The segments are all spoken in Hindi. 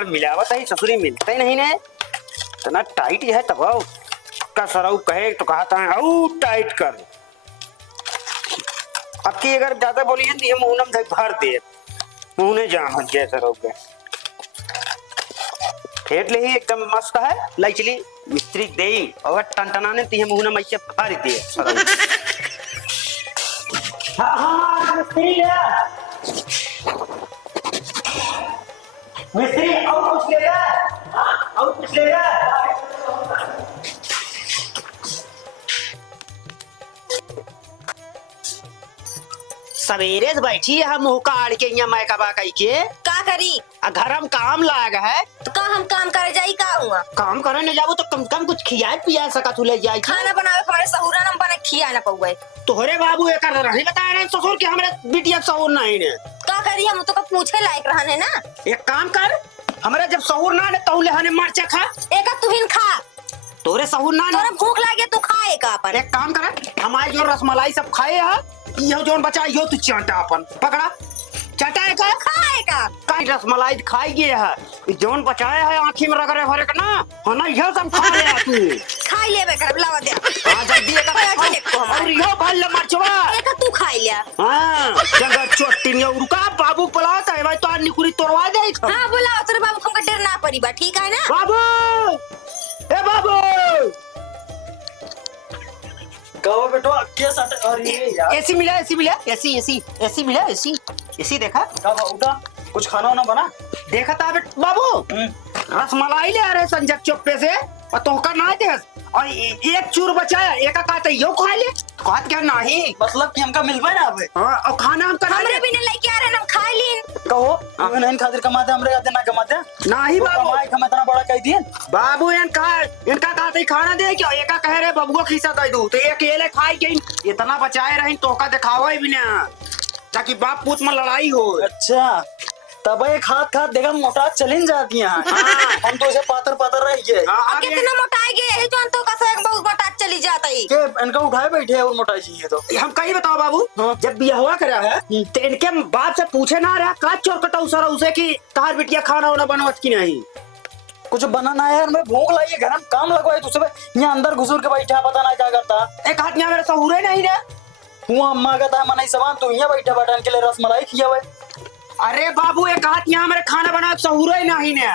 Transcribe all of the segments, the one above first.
बड़ मिलावत है ससुरी मिलते नहीं ने इतना टाइट है तब का सरऊ कहे तो कहता है औ टाइट कर। अब की अगर ज्यादा बोलिए तो ये मुंहनम से भर दे मुंह ने जहाँ जय सरऊ के फेट ले ही एकदम मस्त है लाई चली मिस्त्री दे और टनटनाने तीहे मुंह में ऐसे भर दे सरऊ। हाँ हाँ मिस्त्री ले मिस्त्री और कुछ लेगा और कुछ लेगा। सवेरे से बैठी है मुंह काट के यहाँ मैं कबा कही के का करी घर हम काम लाग है तो का हम काम करे जाई का हुआ काम करे नहीं जाबो तो कम कम कुछ खिया पिया सका तू ले जाई खाना बनावे हमारे सहुरा नम बने खिया ना पउए तोहरे बाबू एक रही बताया रे ससुर के हमरे बिटिया सहुर नहीं ने का करी हम तो का पूछे लायक रहने ना। एक काम कर हमरे जब सहुर ना ने तौले हने मरचा खा एका तुहिन खा तोरे सहुर ना तोरा भूख लागे तू खाए का अपन एक काम कर हमारे जो रसमलाई सब खाए है यो जोन बचा यो तू चाटा अपन पकड़ा चाटा का खाए का काई रसमलाई खाई गए है जोन बचाया है आंखी में रगड़े भरे का ना हो ना यह सब खा ले तू खाई लेबे कर लावा दे आ जल्दी एक और यो भल मरचवा एका तू खाई लिया हां जगह चोटी में रुका बाबू बुलाता है भाई तो निकुरी तोड़वा दे। हां बुलाओ तेरे बाबू को डर ना पड़ी बा ठीक है ना। बाबू ए बाबू गाओ बेटो के साथ अरे यार एसी मिला एसी मिला एसी देखा कब उठा कुछ खाना ना बना देखा था बाबू रसमलाई ले आ रहे संजय चौपे से और तोहका ना दे और एक चूर बचाया एक का कहते यो खा ले कहत क्या नहीं मतलब कि हमका मिलबे ना अबे और खाना हम करा हमरे बिना लेके आ रहे हम खा लीन कहो इनन खातिर कमाते हमरे आते ना कमाते नहीं बाबू कमाई हम इतना बड़ा कह दिए बाबू इनका कहते खाना दे क्या एक कह रहे बबुआ खीसा दे दू तो एक अकेले खाई गई इतना बचाए रही तोहका दिखावा भी ना ताकि बाप पूत में लड़ाई हो। अच्छा तब एक हाथ देखा मोटा चलिन जाती है हम तो इसे पातर पातर रह गए कितना मोटाई गए यही जान तो का एक बहुत मोटा चली जाता है के इनका उठाए बैठे है और मोटाई चाहिए तो हम कहीं बताओ बाबू जब बिया हुआ करा है तो इनके बाप से पूछे ना रहा का चोर कटाऊ सारा उसे की तार बिटिया खाना वाना बनवत की नहीं कुछ बनाना है मैं भूख लाई घर में काम लगवाए तुझसे यहाँ अंदर घुसूर के बैठा पता ना क्या करता एक हाथ यहाँ मेरे सहूरे नहीं रहा हुआ अम्मा का था मनाई सामान तो यहाँ बैठा बटन के लिए रसमलाई खिया हुआ। अरे बाबू एक हाथ यहाँ मेरे खाना बना सहूरे ही नहीं ने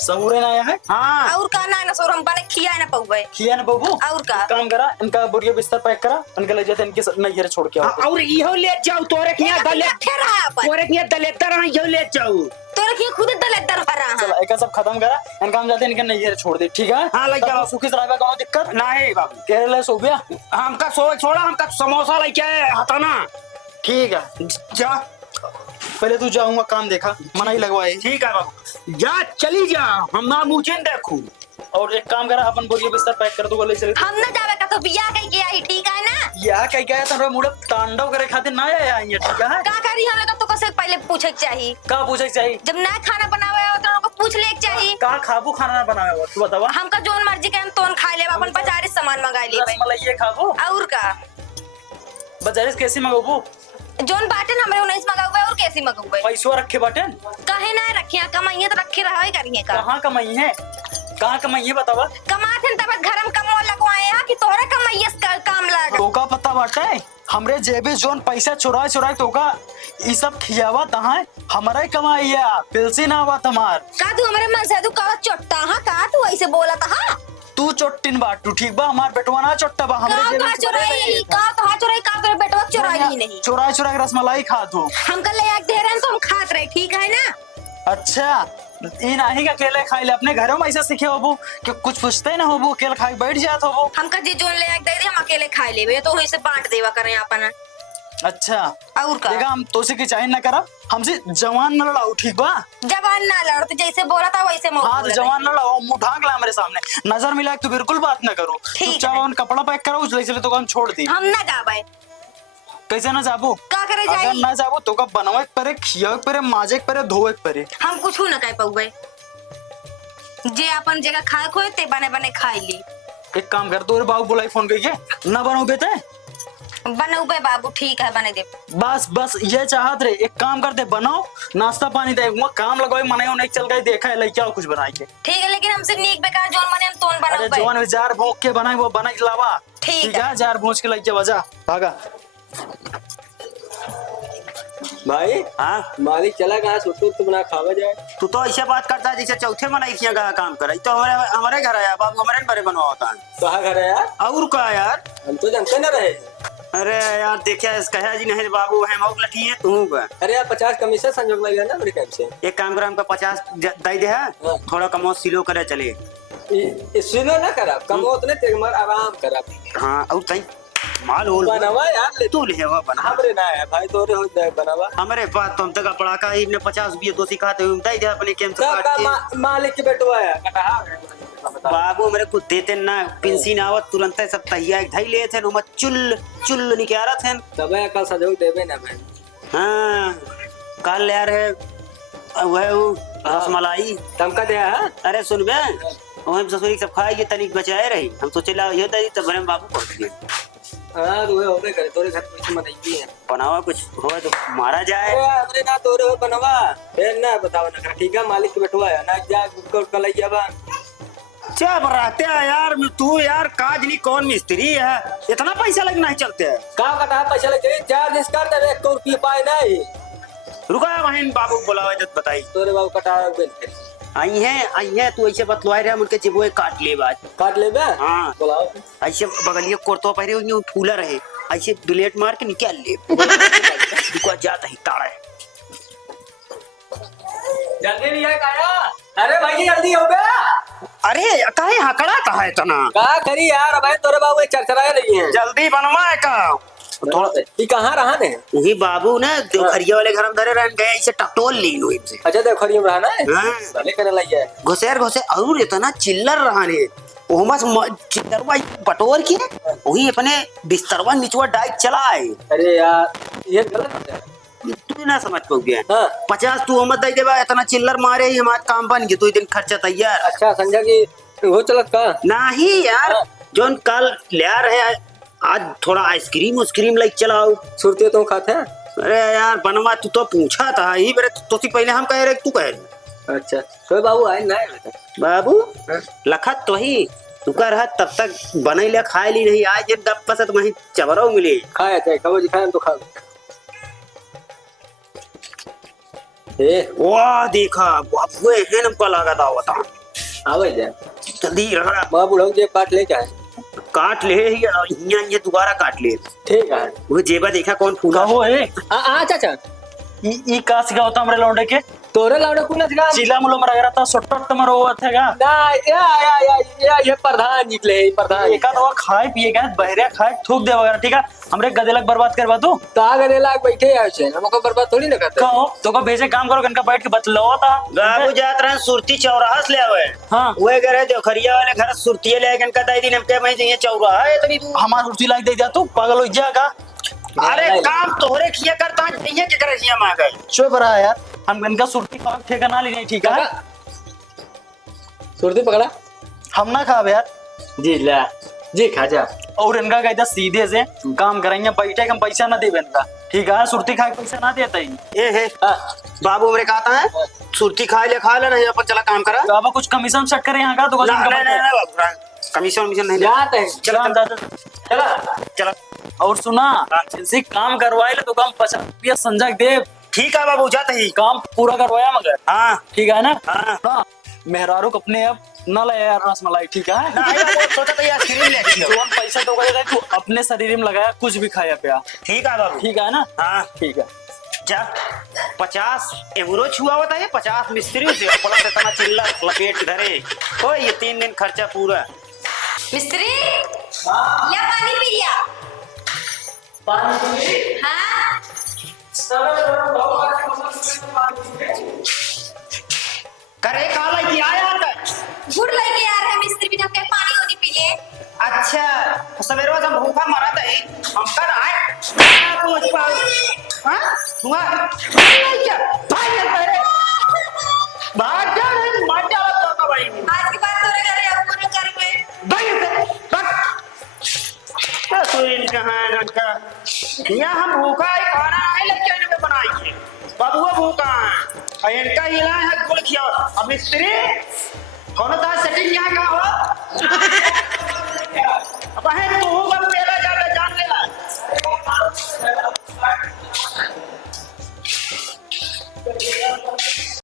सहूरे ना आया है हाँ और का ना सोर हम बने खिया ना पउए खिया ना बबू और का काम करा इनका बुढ़िया बिस्तर पैक करा इनके ले जाते इनके नैहर छोड़ के आओ और इहो ले जाओ तोरे के यहाँ दलेतर रहा इहो ले जाओ तोरे के खुद दलेतर भरा चल एक सब खत्म करा इनका हम जाते इनके नैहर छोड़ दे ठीक है। हाँ ले जाओ सुखी सराय का दिक्कत नहीं बाबू केरला सो गया हमका सो छोड़ा हमका समोसा लेके हटाना ठीक है जा पहले तू जाऊंगा काम देखा मना ही लगवाए ठीक है बाबू जा चली जा हम ना मुझे देखू और एक काम करा अपन बोरिया बिस्तर पैक कर दो ले चले हम ना जावे का तो बिया कह के आई ठीक है ना या कह गया था मुड़े तांडव करे खातिर ना आया ये ठीक है का करी हमें तो कैसे पहले पूछे चाहिए का पूछे चाहिए जब ना खाना बनावे हो तो उनको पूछ ले चाहिए का खाबू खाना ना बनावे हो तू बतावा हमका जोन मर्जी के हम तोन खा ले अपन बाजार से सामान मंगा ले रसमलाई ये खाबू और का बाजार से कैसे मंगाबू जोन बाटन हमरे 19 मंगावे और कैसे मंगावे पैसवा रखे बाटन काहे ना रखिया कमाइए तो रखे रहा करिए का कहां कमाई है कहां कमाई है बतावा कमाथे तब घर में कमो लगवाए हैं कि तोरे कमाइए काम लाग तो का पता बाटे हमरे जेबे जोन पैसा चुराए तो का ई सब खियावा तहां हमारा ही कमाई है पिलसी ना हुआ तुम्हार का तू हमरे मन से तू का चोट्टा हां का तू ऐसे बोला था तू चोट्टिन बाटू ठीक बा हमार बेटवा ना चोट्टा बा हमरे जेबे चुराई का तो चुराई का तेरे बेटवा चुराई ही नहीं चुराए रसमलाई खा तू हमका ले आके दे रहे हैं तो हम खात रहे ठीक है ना। अच्छा ये नहीं का अकेले खाई ले अपने घरों में ऐसा सीखे होबू कि कुछ पूछते ना होबू अकेले खाई बैठ जात होबू हमका जे जोन ले आके दे दे हम अकेले खा लेबे तो वही से बांट देवा करें अपन अच्छा और का देखा हम तोसे की चाहे ना करा हमसे जवान न लड़ाओ ठीक बा जवान ना लड़ तो जैसे बोला था वैसे हाँ तो जवान न लड़ाओ मुंह ढांक ला मेरे सामने नजर मिला तो बिल्कुल बात ना करो चुपचाप कपड़ा पैक करो इसलिए तो हम छोड़ दी हम ना जाबे कैसे ना जाबू का करे जाई अगर ना जाबू तो का बनवे परे खियावे परे माजे परे धोवे परे हम कुछ ना कह पाऊबे जे अपन जगह खाए खोए ते बने बने खाई ली एक काम कर तोरे बाबू बुलाई फोन करके ना बनोगे ते बनऊ बे बाबू, ठीक है बने दे। बस बस ये चाहत रे, एक काम करते बनाओ नाश्ता पानी दे, वो काम लगोए मने नहीं चल गए देखा है लइका कुछ बनाई के। ठीक है, लेकिन हमसे नीक बेकार जोन बने हम तोन बनाऊ अरे बे। जवान जार भोंक के बनाई वो बना के लावा। ठीक है। है जार भोंक के लइका बजा भागा। भाई हाँ मालिक चला कहाँ सुटू तो बना खावा जाए। तू तो ऐसे बात करता है जैसे चौथे मन ऐसी का काम कर तो हमारे घर आया बाबू, हमारे बड़े बनवा होता है। कहाँ घर है यार? और का यार, हम तो जानते न रहे। अरे यार देखिए कहा जी नहीं बाबू है मौक लठी है तू का। अरे यार 50 कमीशन संजोग लग गया ना मेरे टाइम से। एक काम कर हमका 50 दे दे है, थोड़ा कमो सिलो करे चले। सुनो ना करा कम उतने तेगमर आराम करा। हाँ और तई माल होल बनावा यार ले तू ले वो बना। हमरे ना है भाई, तोरे हो जाए बनावा। हमारे पास तुम तक कपड़ा का ही ने 50 रुपये दो सिखाते हुए दे दे अपने केम से काट के। मालिक के बेटवा है कहा बाबू मेरे को देते ना पेंशन आवत तुरंत सब तैयार धई ले थे नो चुल चुल निकारा थे तब कल सजो देबे ना भाई। हाँ कल यार है वो रसमलाई तमका दे है। अरे सुन बे हम ससुरी सब खाएंगे तनिक बचाए रही हम सोचे ला ये दे तब हम बाबू पहुंच गए। हां तू होबे करे तोरे घर कुछ मत आई है बनावा कुछ हो तो मारा जाए। अरे हमरे ना तोरे हो बनवा फिर ना बताओ ना ठीक है मालिक के बेटवा है ना जा कल आइबा। क्या रहते हैं यार तू यार काज नहीं कौन मिस्त्री है इतना पैसा लगना है चलते है का कटा पैसा लगे 4 दिन कर दे 1 रुपया पाए नहीं। रुका वहीं बाबू बुलावा जब बताई तोरे बाबू कटा आई है तू ऐसे बतलवाए रहे उनके चिबुए काट ले बात काट लेबे। हाँ बुलाओ ऐसे बगलिए कुर्तो पहरे हुए फूला रहे ऐसे ब्लेड मार के निकाल ले रुका जाता ही ताड़ा है। जल्दी नहीं आए काया। अरे भाई जल्दी हो बे। अरे काहे हकड़ा कहा है तना का करी यार भाई तोरे बाबू चरचराए रही है। जल्दी बनवा का थोड़ा ये कहां रहा ने वही बाबू ना जो खरिया वाले घर में धरे रहन गए ऐसे टटोल ली लो इनसे। अच्छा देखो खरियम रहा ना हाँ। भले करे लग जाए घुसेर घुसे और इतना चिल्लर रहा ने ओहमस चिल्लरवा बटोर के वही अपने बिस्तरवा निचवा डाइट चलाए। अरे यार ये गलत है। तू ना समझ पाओ गया हाँ। 50 तू हमत दे देबा इतना चिल्लर मारे ही हमारा काम बन गया तू दिन खर्चा तैयार। अच्छा संजय की वो चलत का नहीं यार जोन कल ले रहे आज थोड़ा आइसक्रीम उस्क्रीम लाइक चलाओ सुरती तो खाते हैं। अरे यार बनवा तू तो पूछा था ही मेरे तो पहले हम कह रहे तू कह रहे। अच्छा तो बाबू आए ना बाबू लखत तो ही तू कह रहा तब तक बने ले खाए ली नहीं आज जब दब पसत वहीं चबरो मिले खाया चाहे कबो जी खाए तो खा ए वाह देखा बाबू है हमको लगा था बता आवे जाए जल्दी रगड़ा बाबू लोग जे काट ले जाए काट ले ये दोबारा काट ले। ठीक है वो जेबा देखा कौन फूला कहो है आ चाचा ई का सिखा होता हमरे लौंडे के तोरे लाउडे कुला था चिला मुलो मरा गया था सोटट तमरो हुआ था ना या ये प्रधान निकले प्रधान एका तो खाए पिए गए बहरिया खाए थूक दे वगैरह ठीक है हमरे गदेलक बर्बाद करवा तू तागरे लाग बैठे आए छे हमको बर्बाद थोड़ी ना करते। कहो तो को भेजे काम करो इनका बैठ के बतलो था बाबू जात रहे सुरती चौराहा से ले आवे हाँ वे करे जो खरिया वाले घर सुरती ले इनका दाई दिन हमके मैं ये चौराहा है इतनी दूर। हमार सुरती लाइक दे दिया तू पागल हो जाएगा। अरे काम तोहरे किया करता है ये के करे किया मां गए चुप रहा यार हम इनका सुरती का ठेकाना ली नहीं ठीक है सुरती पकड़ा हम ना खावे यार जी ला जी खा जा और इनका कहता सीधे से काम करेंगे बैठे हम पैसा ना दे इनका ठीक है सुरती खा के पैसा ना देता ही ए है बाबू मेरे कहता है सुरती खा ले नहीं अपन चला काम करा तो अब कुछ कमीशन सेट करे यहाँ का तो नहीं कमीशन नहीं जाते हैं चला चला चला और सुना इनसे काम करवाए ले तो काम 50 रुपया संजय दे ठीक है बाबू जाते ही काम पूरा करवाया मगर हाँ ठीक है ना हाँ। हाँ मेहरारू को अपने अब न ले यार रसमलाई ठीक है नहीं वो सोचा था यार आइसक्रीम ले आई हो। जो पैसा तो गया तू अपने शरीर में लगाया कुछ भी खाया पिया ठीक है बाबू ठीक है ना हाँ ठीक है जा 50 एवरो छुआ होता है 50 मिस्त्री से प्लस इतना चिल्ला लपेट धरे हो ये 3 दिन खर्चा पूरा। मिस्त्री या पानी पी लिया हाँ करे काला की आया था गुड़ लेके आ रहे हैं मिस्त्री भी ढके पानी होनी पी लिए। अच्छा सवेरे हम भूखा मरा था हम कर आए पहुंच पाओ हां हुआ नहीं क्या भाई तेरे भाग जा रे मर जा तो का भाई आज के बाद तोरे घरे अब पूरा कर में भाई से भाग तो इन कहां का यहाँ हम भूखा है, खाना नहीं लेके आने में बनाइए। बबुआ भूखा है और इनका इलाज है गुड़ खिया। अब मिस्त्री कौन सा सेटिंग यहाँ का हो